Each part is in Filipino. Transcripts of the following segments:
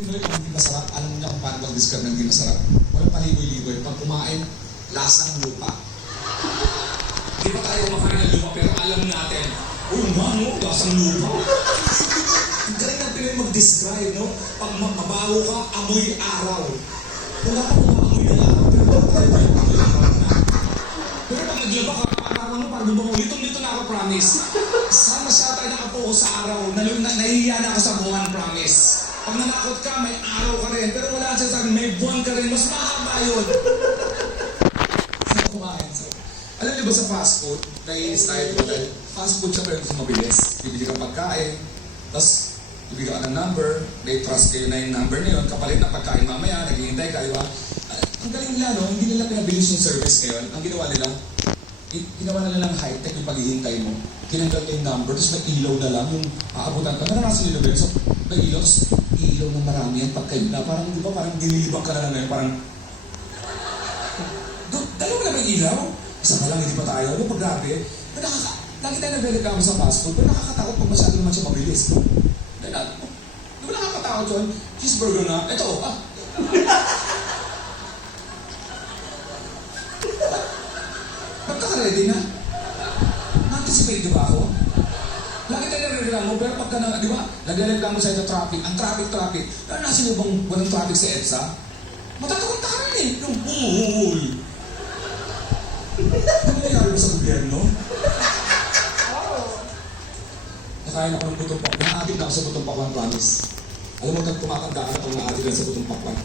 Pinoy kung hindi masarap, alam niya kung paano mag-describe ng hindi masarap. Walang paligoy-ligoy. Pag kumain, lasang lupa. Di ba tayo makain ng lupa pero alam natin, oh mano, lasang lupa. Ang galing ng Pinoy mag-describe, no? Pag mabaho ka, amoy araw. Wala pa kumaamoy ng araw, pero tayo amoy araw na. Pero pag naglaba ka, parang bumang litong-lito na ako, promise. Saan masyado tayo nakapokus sa araw? Nahihiya na ako sa buwan, promise. Pag nanakot ka, may araw ka rin. Pero wala siya sabi, may buwan ka rin. Mas mahaba yun. Saan kumain? Alam niyo ba sa fast food, naiinis tayo diba dahil fast food siya pero gusto mabilis. Bibili ka pagkain, tapos bibigyan ka ng number, may trust kayo na yung number na yun, kapalit ng pagkain mamaya, naghihintay kayo. Ang galing nila, no? Hindi nila pinabilis yung service ngayon. Ang ginawa nila ng high-tech yung paghihintay mo. Tinanggal yung number, tapos may ilaw na lang yung aabutan ka. Naranasan nila ba yun? So, may ilaw, tapos iilaw ng marami yan pagkain na. Parang, di ba, parang dililibang ka na lang ngayon. Parang, dalawa na may ilaw? Isa pa lang, hindi pa tayo. Ano pa grabe? Lagi tayo nagreklamo sa fast food, pero nakakatakot pag masyado naman siya mabilis. Di ba nakakatakot yun? Cheeseburger na, ito, Pagkaka-ready na? Na-anticipate ba ako? Lagi tayo nagreklamo, pero pagka na, di ba? Nagreklamo sa ito traffic, ang traffic. Naranasin mo bang walang traffic sa EDSA? Matatakot ka rin eh. Yung buhuhuy. Ano nangyari mo sa gobyerno? Nakain ako ng butong pakwan. Naatin na ako sa butong pakwan, promise. Alam mo, tumatanda ka na pag naatin ka sa butong pakwan.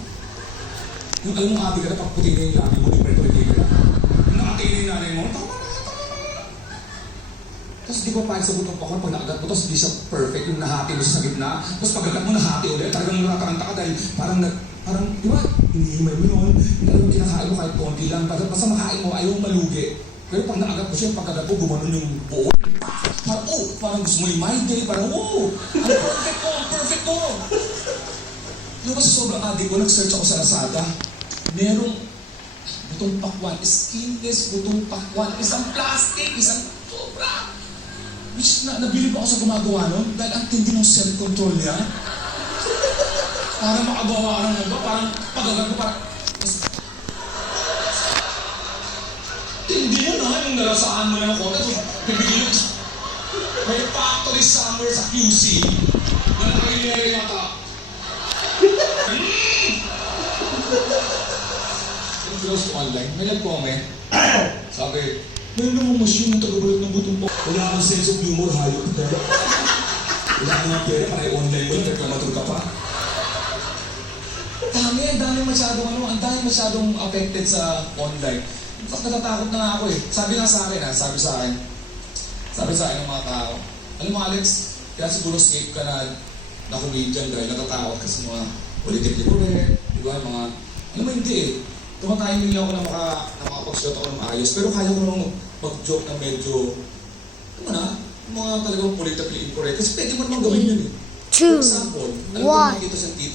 Yung alam mo, aatin ka na pag puti na yung lami mo, di preto-ready ka. Yung naatin na yung nanay mo, tama. Tapos di ba pa sa butong pakwan, pag nakagat mo, tapos di siya perfect, yung nahati mo sa gitna. Tapos pag agat mo, nahati ulit. Talagang nakakaranta ka dahil parang, di ba, hinihimay mo yun. Hindi alam kinakain mo kahit konti lang. Basta makain mo, ayaw malugi. Pero pag naagat mo siya, pag agat mo, gumanon yung buo. Parang gusto mo yung my day. Parang, perfect ko. Ano ba sa sobrang adik ko, nag-search ako sa Lazada. Merong butong pakwan, skinless butong pakwan, isang plastic, isang sobra. Which nabili pa ako sa gumagawa nun dahil ang tindi ng self-control niya. Para makabawa ng ba? Parang pag-agat ko parang... Tindi mo na, yung nalasaan mo na ako. Tapos bibigyan mo. May factory somewhere sa QC na nakahilere yata. Yung close ko online, may nag-comment. Sabi, may namang machine ng tagabalik ng butong po. Wala akong sense of humor, hayop. Wala akong mga pera para i-online mo lang, reklamator ka pa. Ang dami masyadong affected sa online. In fact, natatakot na ako eh. Sabi sa akin ng mga tao, alam mo Alex, kaya siguro escape ka na comedian dahil natatakot ka sa mga politically correct, di ba, mga, alam mo hindi eh. Tumatayo nila ako na makapag-shot ako ng ayos, pero kaya ko nang mag-joke na medyo, ano na, mga talagang politically incorrect. Kasi pwede mo naman gawin yun eh. For example, alam mo nakikita sa tita,